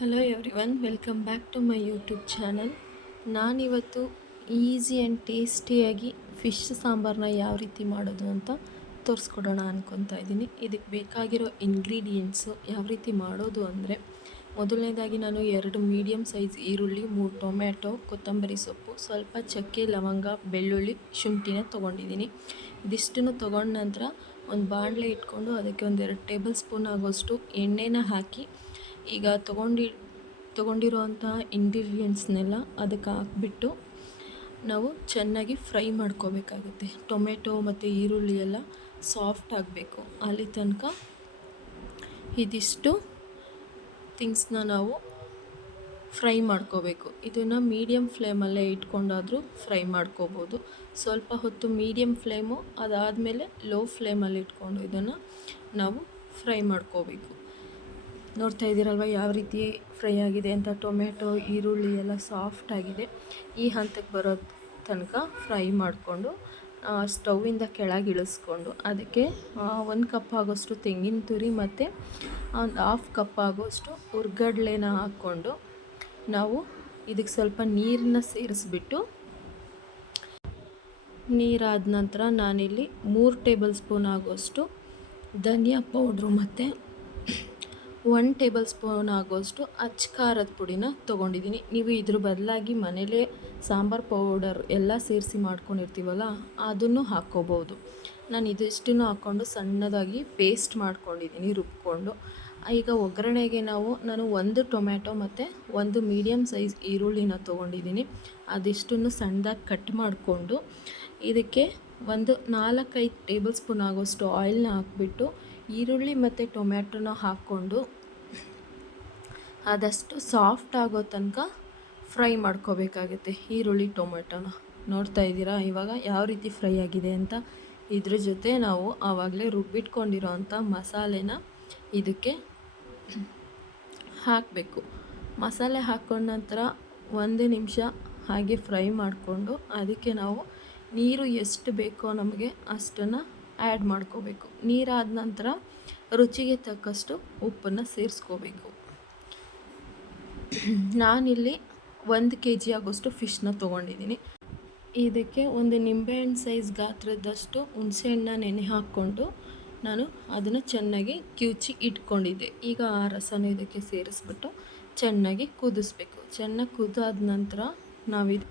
Hello everyone, welcome back to my YouTube channel. ನಾನಿವತ್ತು easy and ಟೇಸ್ಟಿಯಾಗಿ fish ಸಾಂಬಾರನ್ನ ಯಾವ ರೀತಿ ಮಾಡೋದು ಅಂತ ತೋರಿಸ್ಕೊಡೋಣ ಅಂದ್ಕೊತಾ ಇದ್ದೀನಿ. ಇದಕ್ಕೆ ಬೇಕಾಗಿರೋ ಇಂಗ್ರೀಡಿಯೆಂಟ್ಸು ಯಾವ ರೀತಿ ಮಾಡೋದು ಅಂದರೆ, ಮೊದಲನೇದಾಗಿ ನಾನು 2 ಮೀಡಿಯಮ್ ಸೈಜ್ ಈರುಳ್ಳಿ, 3 ಟೊಮ್ಯಾಟೊ, ಕೊತ್ತಂಬರಿ ಸೊಪ್ಪು, ಸ್ವಲ್ಪ ಚಕ್ಕೆ, ಲವಂಗ, ಬೆಳ್ಳುಳ್ಳಿ, ಶುಂಠಿನ ತೊಗೊಂಡಿದ್ದೀನಿ. ಇದಿಷ್ಟನ್ನು ತೊಗೊಂಡ ನಂತರ ಒಂದು ಬಾಣಲೆ ಇಟ್ಕೊಂಡು ಅದಕ್ಕೆ ಒಂದು 2 ಟೇಬಲ್ ಸ್ಪೂನ್ ಆಗೋಷ್ಟು ಎಣ್ಣೆನ ಹಾಕಿ, ಈಗ ತೊಗೊಂಡಿರೋವಂಥ ಇಂಗ್ರೀಡಿಯೆಂಟ್ಸ್ನೆಲ್ಲ ಅದಕ್ಕೆ ಹಾಕ್ಬಿಟ್ಟು ನಾವು ಚೆನ್ನಾಗಿ ಫ್ರೈ ಮಾಡ್ಕೋಬೇಕಾಗುತ್ತೆ. ಟೊಮೆಟೊ ಮತ್ತು ಈರುಳ್ಳಿ ಎಲ್ಲ ಸಾಫ್ಟ್ ಆಗಬೇಕು. ಅಲ್ಲಿ ತನಕ ಇದಿಷ್ಟು ಥಿಂಗ್ಸ್ನ ನಾವು ಫ್ರೈ ಮಾಡ್ಕೋಬೇಕು. ಇದನ್ನು ಮೀಡಿಯಮ್ ಫ್ಲೇಮಲ್ಲೇ ಇಟ್ಕೊಂಡಾದರೂ ಫ್ರೈ ಮಾಡ್ಕೋಬೋದು. ಸ್ವಲ್ಪ ಹೊತ್ತು ಮೀಡಿಯಮ್ ಫ್ಲೇಮು, ಅದಾದಮೇಲೆ ಲೋ ಫ್ಲೇಮಲ್ಲಿ ಇಟ್ಕೊಂಡು ಇದನ್ನು ನಾವು ಫ್ರೈ ಮಾಡ್ಕೋಬೇಕು. ನೋಡ್ತಾ ಇದ್ದೀರಲ್ವ ಯಾವ ರೀತಿ ಫ್ರೈ ಆಗಿದೆ ಅಂತ. ಟೊಮೆಟೊ, ಈರುಳ್ಳಿ ಎಲ್ಲ ಸಾಫ್ಟ್ ಆಗಿದೆ. ಈ ಹಂತಕ್ಕೆ ಬರೋ ತನಕ ಫ್ರೈ ಮಾಡಿಕೊಂಡು ಸ್ಟೌವಿಂದ ಕೆಳಗೆ ಇಳಿಸ್ಕೊಂಡು ಅದಕ್ಕೆ 1 ಕಪ್ ಆಗೋಷ್ಟು ತೆಂಗಿನ ತುರಿ ಮತ್ತು ಒಂದು 1/2 ಕಪ್ ಆಗೋಷ್ಟು ಹುರ್ಗಡ್ಲೆನ ಹಾಕ್ಕೊಂಡು ನಾವು ಇದಕ್ಕೆ ಸ್ವಲ್ಪ ನೀರನ್ನ ಸೇರಿಸ್ಬಿಟ್ಟು, ನೀರಾದ ನಂತರ ನಾನಿಲ್ಲಿ 3 ಟೇಬಲ್ ಸ್ಪೂನ್ ಆಗೋಷ್ಟು ಧನಿಯಾ ಪೌಡ್ರು ಮತ್ತು 1 ಟೇಬಲ್ ಸ್ಪೂನ್ ಆಗೋಷ್ಟು ಅಚ್ಚ ಖಾರದ ಪುಡಿನ ತೊಗೊಂಡಿದ್ದೀನಿ. ನೀವು ಇದ್ರ ಬದಲಾಗಿ ಮನೇಲೇ ಸಾಂಬಾರು ಪೌಡರ್ ಎಲ್ಲ ಸೇರಿಸಿ ಮಾಡ್ಕೊಂಡಿರ್ತೀವಲ್ಲ, ಅದನ್ನು ಹಾಕ್ಕೋಬೋದು. ನಾನು ಇದಿಷ್ಟನ್ನು ಹಾಕ್ಕೊಂಡು ಸಣ್ಣದಾಗಿ ಪೇಸ್ಟ್ ಮಾಡ್ಕೊಂಡಿದ್ದೀನಿ ರುಬ್ಕೊಂಡು. ಈಗ ಒಗ್ಗರಣೆಗೆ ನಾನು 1 ಟೊಮ್ಯಾಟೊ ಮತ್ತು 1 ಮೀಡಿಯಮ್ ಸೈಜ್ ಈರುಳ್ಳಿನ ತೊಗೊಂಡಿದ್ದೀನಿ. ಅದಿಷ್ಟನ್ನು ಸಣ್ಣದಾಗಿ ಕಟ್ ಮಾಡಿಕೊಂಡು ಇದಕ್ಕೆ ಒಂದು 4-5 ಟೇಬಲ್ ಸ್ಪೂನ್ ಆಗೋಷ್ಟು ಆಯಿಲ್ನ ಹಾಕ್ಬಿಟ್ಟು ಈರುಳ್ಳಿ ಮತ್ತು ಟೊಮ್ಯಾಟೊನ ಹಾಕ್ಕೊಂಡು ಆದಷ್ಟು ಸಾಫ್ಟ್ ಆಗೋ ತನಕ ಫ್ರೈ ಮಾಡ್ಕೋಬೇಕಾಗುತ್ತೆ ಈರುಳ್ಳಿ ಟೊಮೆಟೊನ. ನೋಡ್ತಾ ಇದ್ದೀರಾ ಇವಾಗ ಯಾವ ರೀತಿ ಫ್ರೈ ಆಗಿದೆ ಅಂತ. ಇದ್ರ ಜೊತೆ ನಾವು ಆವಾಗಲೇ ರುಬ್ಬಿಟ್ಕೊಂಡಿರೋ ಅಂಥ ಮಸಾಲೆನ ಇದಕ್ಕೆ ಹಾಕಬೇಕು. ಮಸಾಲೆ ಹಾಕ್ಕೊಂಡ ನಂತರ 1 ನಿಮಿಷ ಹಾಗೆ ಫ್ರೈ ಮಾಡಿಕೊಂಡು ಅದಕ್ಕೆ ನಾವು ನೀರು ಎಷ್ಟು ಬೇಕೋ ನಮಗೆ ಅಷ್ಟನ್ನು ಆ್ಯಡ್ ಮಾಡ್ಕೋಬೇಕು. ನೀರಾದ ನಂತರ ರುಚಿಗೆ ತಕ್ಕಷ್ಟು ಉಪ್ಪನ್ನು ಸೇರಿಸ್ಕೋಬೇಕು. ನಾನಿಲ್ಲಿ 1 kg ಆಗೋಷ್ಟು ಫಿಶ್ನ ತೊಗೊಂಡಿದ್ದೀನಿ. ಇದಕ್ಕೆ ಒಂದು ನಿಂಬೆಹಣ್ಣು ಸೈಜ್ ಗಾತ್ರದಷ್ಟು ಹುಣಸೆಹಣ್ಣನ್ನ ನೆನೆ ಹಾಕ್ಕೊಂಡು ನಾನು ಅದನ್ನು ಚೆನ್ನಾಗಿ ಕಿವುಚಿ ಇಟ್ಕೊಂಡಿದ್ದೆ. ಈಗ ಆ ರಸನ ಇದಕ್ಕೆ ಸೇರಿಸ್ಬಿಟ್ಟು ಚೆನ್ನಾಗಿ ಕುದಿಸ್ಬೇಕು. ಚೆನ್ನಾಗಿ ಕುದಾದ ನಂತರ ನಾವಿದು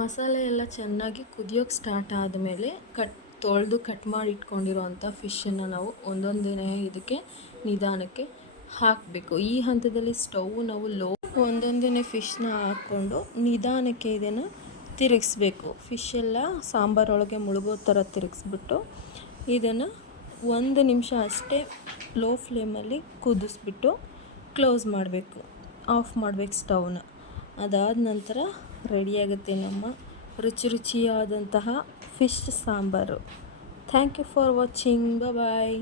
ಮಸಾಲೆ ಎಲ್ಲ ಚೆನ್ನಾಗಿ ಕುದಿಯೋಕ್ಕೆ ಸ್ಟಾರ್ಟ್ ಆದಮೇಲೆ ತೊಳೆದು ಕಟ್ ಮಾಡಿ ಇಟ್ಕೊಂಡಿರೋ ಅಂಥ ಫಿಶನ್ನು ನಾವು ಒಂದೊಂದೇ ಇದಕ್ಕೆ ನಿಧಾನಕ್ಕೆ ಹಾಕಬೇಕು. ಈ ಹಂತದಲ್ಲಿ ಸ್ಟವ್ ನಾವು ಒಂದೊಂದೇ ಫಿಶ್ನ ಹಾಕ್ಕೊಂಡು ನಿಧಾನಕ್ಕೆ ಇದನ್ನು ತಿರುಗಿಸ್ಬೇಕು. ಫಿಶೆಲ್ಲ ಸಾಂಬಾರೊಳಗೆ ಮುಳುಗೋ ಥರ ತಿರುಗಿಸ್ಬಿಟ್ಟು ಇದನ್ನು 1 ನಿಮಿಷ ಅಷ್ಟೇ ಲೋ ಫ್ಲೇಮಲ್ಲಿ ಕುದಿಸ್ಬಿಟ್ಟು ಕ್ಲೋಸ್ ಮಾಡಬೇಕು, ಆಫ್ ಮಾಡಬೇಕು ಸ್ಟವ್ನ. ಅದಾದ ನಂತರ ರೆಡಿಯಾಗುತ್ತೆ ನಮ್ಮ ರುಚಿಯಾದಂತಹ fish sambar. Thank you for watching. Bye.